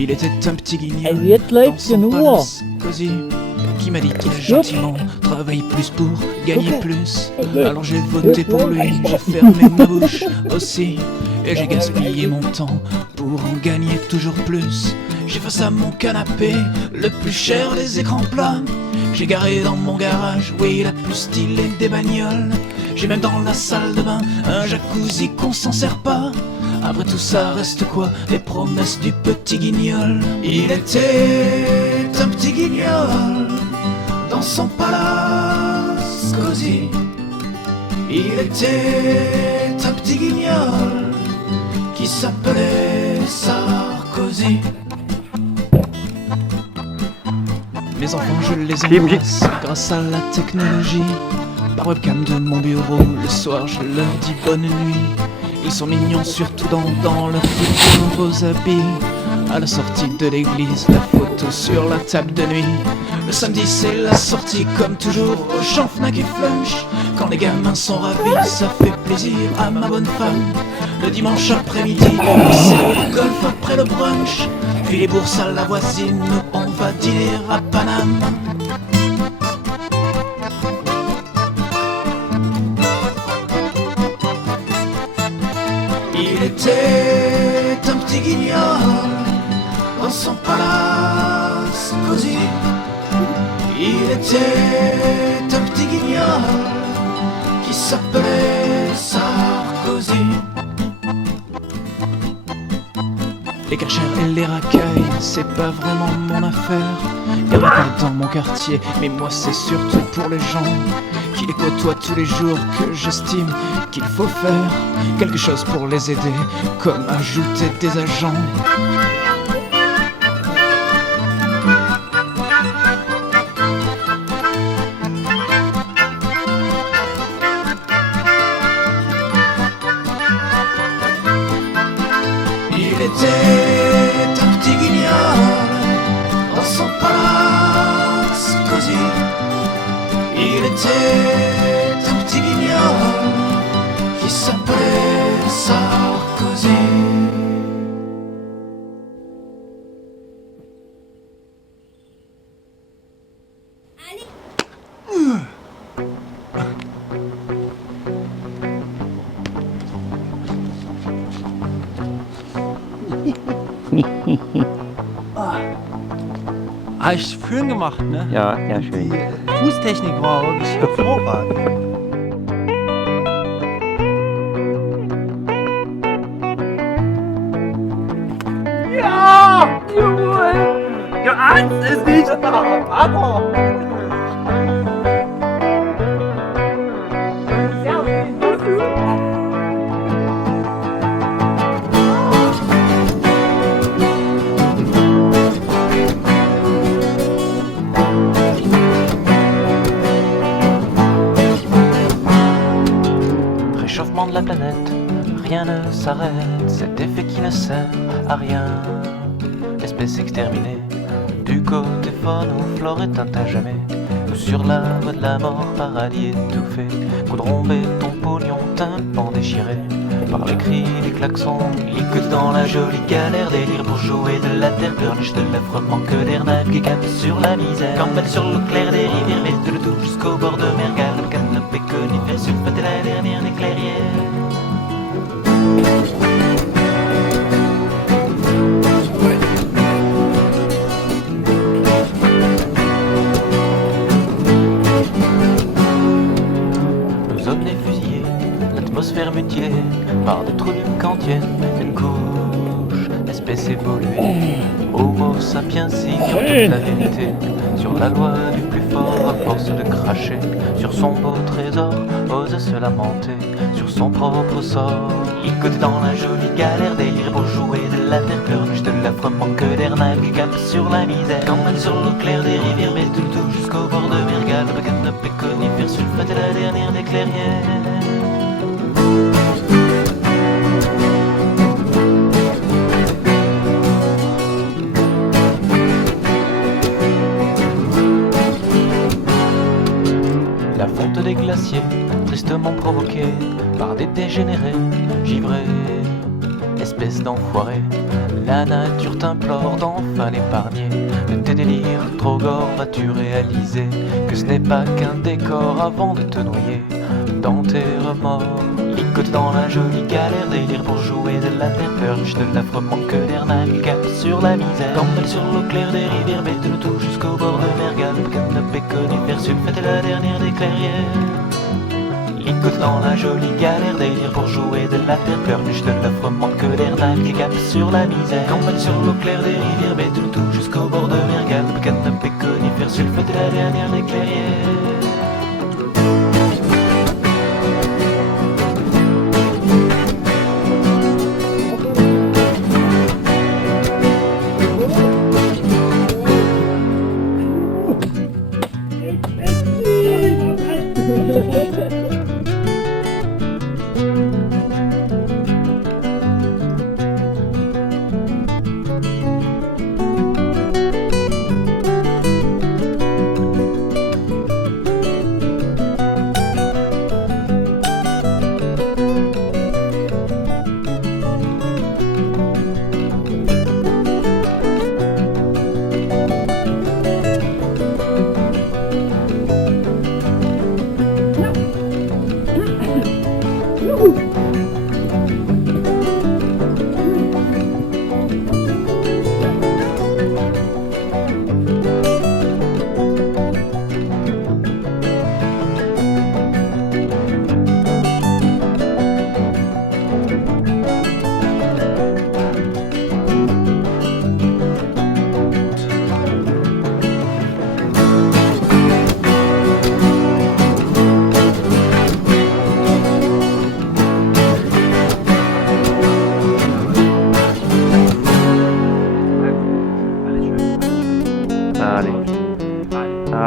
Il était un petit guignol Jeg vet dans ikke son noe. palace cosy qui m'a dit qu'il a gentiment travaillé plus pour gagner plus. Alors j'ai voté pour lui, j'ai fermé ma bouche aussi. Et j'ai gaspillé mon temps pour en gagner toujours plus. J'ai face à mon canapé le plus cher des écrans plats. J'ai garé dans mon garage, oui, la plus stylée des bagnoles. J'ai même dans la salle de bain un jacuzzi qu'on s'en sert pas. Après tout ça reste quoi? Les promesses du petit guignol. Il était un petit guignol dans son palace cosy. Il était un petit guignol qui s'appelait Sarkozy. Mes enfants, je les embrasse grâce à la technologie. Par webcam de mon bureau, le soir je leur dis bonne nuit. Ils sont mignons surtout dans leurs futurs nouveaux habits. À la sortie de l'église, la photo sur la table de nuit. Le samedi c'est la sortie comme toujours au champ Fnac et Flunch. Quand les gamins sont ravis, ça fait plaisir à ma bonne femme. Le dimanche après-midi, c'est le golf après le brunch. Puis les bourses à la voisine, on va dîner à Paname. Il était un petit guignol dans son palace cosy. Il était un petit guignol qui s'appelait Sarkozy. Les Karcher et les racailles, c'est pas vraiment mon affaire. Y'en a pas dans mon quartier, mais moi c'est surtout pour les gens qui les côtoient tous les jours que j'estime qu'il faut faire quelque chose pour les aider, comme ajouter des agents. Il était un petit guignol dans son palace cosy. Il était un petit guignol qui s'appelait Sarkozy. Hast du schön gemacht, ne? Ja, ja, schön. Die Fußtechnik war wirklich hervorragend. Ja! Junge! Du ahnst es nicht! Aber! Réchauffement de la planète, rien ne s'arrête, cet effet qui ne sert à rien. Espèce exterminée, du côté faune ou flore éteinte à jamais, ou sur la voie de la mort, paradis étouffé, goudron, béton, pognon, tympan déchiré, par les cris, les klaxons, liquide dans la jolie galère, délire pour jouer de la terre, pleurniche de l'affrement que d'air navigue cap sur la misère, campette sur l'eau claire des rivières, mais de le tout jusqu'au bord de mer, garde le canopé conifère, sulfate la dernière des clairières. L'atmosphère mutilée par des trous du cantienne, une couche, espèce évoluée, Homo sapiens ignore toute la vérité, sur la loi du plus fort à force de cracher, sur son beau trésor, ose se lamenter, sur son propre sort, ligoté dans la jolie galère, délire pour jouer de la terre, pleurniche de l'affrement que d'air navigue cap sur la misère, campagne sur l'eau claire des rivières, mais tout jusqu'au bord de mer, galbe, canopé, conifère, sulfate la dernière des clairières. La fonte des glaciers, tristement provoquée par des dégénérés, givrés, espèces d'enfoirés. La nature t'implore d'enfin l'épargner. De tes délires trop gore vas-tu réaliser que ce n'est pas qu'un décor avant de te noyer dans tes remords. Ligoté dans la jolie galère, délire pour jouer de la terre, perche de l'affreux manque d'air, navigue sur la misère. Gambelle sur l'eau claire des rivières, bête de tout jusqu'au bord de mer, galop, canapé, conifère, sulfate la dernière des clairières. Ligoté dans la jolie galère, délire pour jouer de la terre, perche de l'affreux manque d'air, navigue sur la misère. Gambelle sur l'eau claire des rivières, bête de tout jusqu'au bord de mer, galop, canapé, conifère, sulfate la dernière des clairières.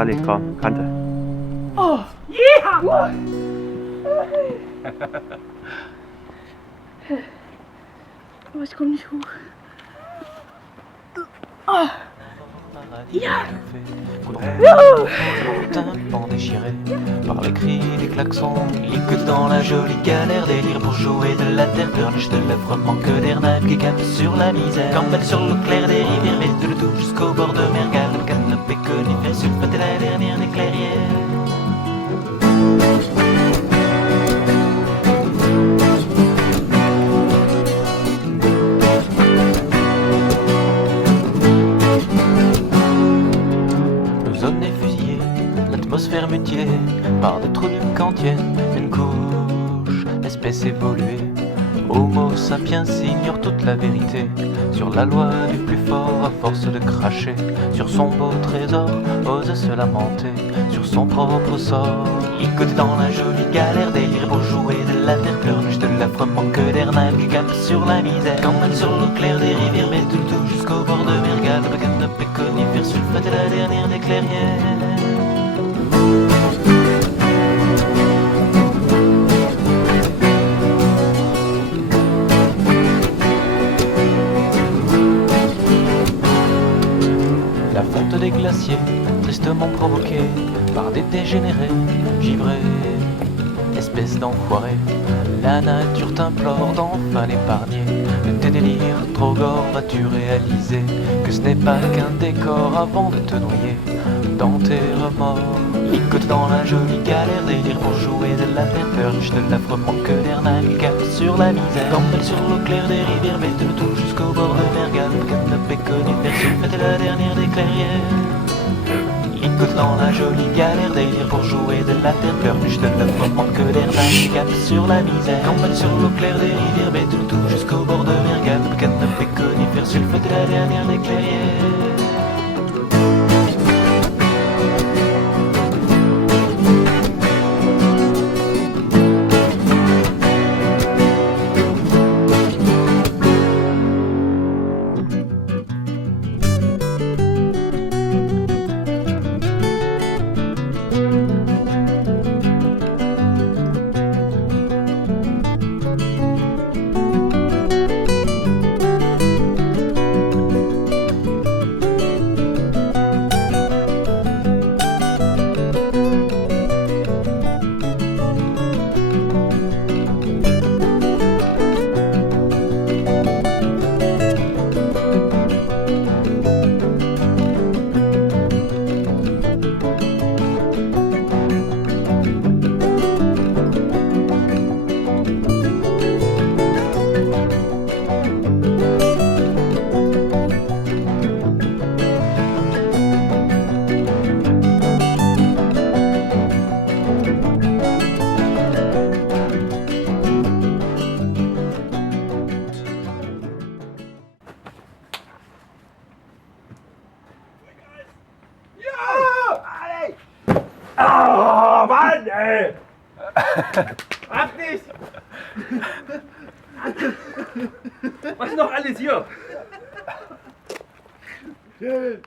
Allez, komm, Kante. Oh, yeah! Oh, ich komme nicht hoch. Tympan déchiré par les cris des klaxons, ligoté dans la jolie galère, délire pour jouer de la terre, pleurniche de l'affreux manque d'air, navigue cap sur la misère. Gambelle sur l'eau claire des rivières, vite le tout jusqu'au bord de mer, galop, canapé, conifère, sulfate la dernière des clairières. L'atmosphère mutiée par des trucs qu'entiennent une couche, espèce évoluée. Homo sapiens ignore toute la vérité sur la loi du plus fort à force de cracher sur son beau trésor, ose se lamenter sur son propre sort. Ligoté dans la jolie galère, délire pour jouer de la terre, pleurniche de l'affreux manque d'air, navigue sur la misère. Gambelle sur l'eau claire des rivières, met tout jusqu'au bord de mer, galop, canapé, conifère, sulfate la dernière des clairières. La fonte des glaciers, tristement provoquée par des dégénérés, givrés, espèce d'enfoirés. La nature t'implore d'enfin l'épargner. De tes délires trop gore vas-tu réaliser que ce n'est pas qu'un décor avant de te noyer dans tes remords. Ligoté dans la jolie galère, délire pour jouer de la terre, perche de l'affreux manque d'air, navigue sur la misère. Gambelle sur l'eau claire des rivières, bête de tout jusqu'au bord de mer, galop, canapé, conifère, sulfate la dernière des clairières. Ligoté dans la jolie galère, délire pour jouer de la terre, perche de l'affreux manque d'air, navigue sur la misère. Gambelle sur l'eau claire des rivières, bête de tout jusqu'au bord de mer, galop, canapé, conifère, sulfate la dernière des clairières. ey! Ab nicht! Was noch alles hier? Schön.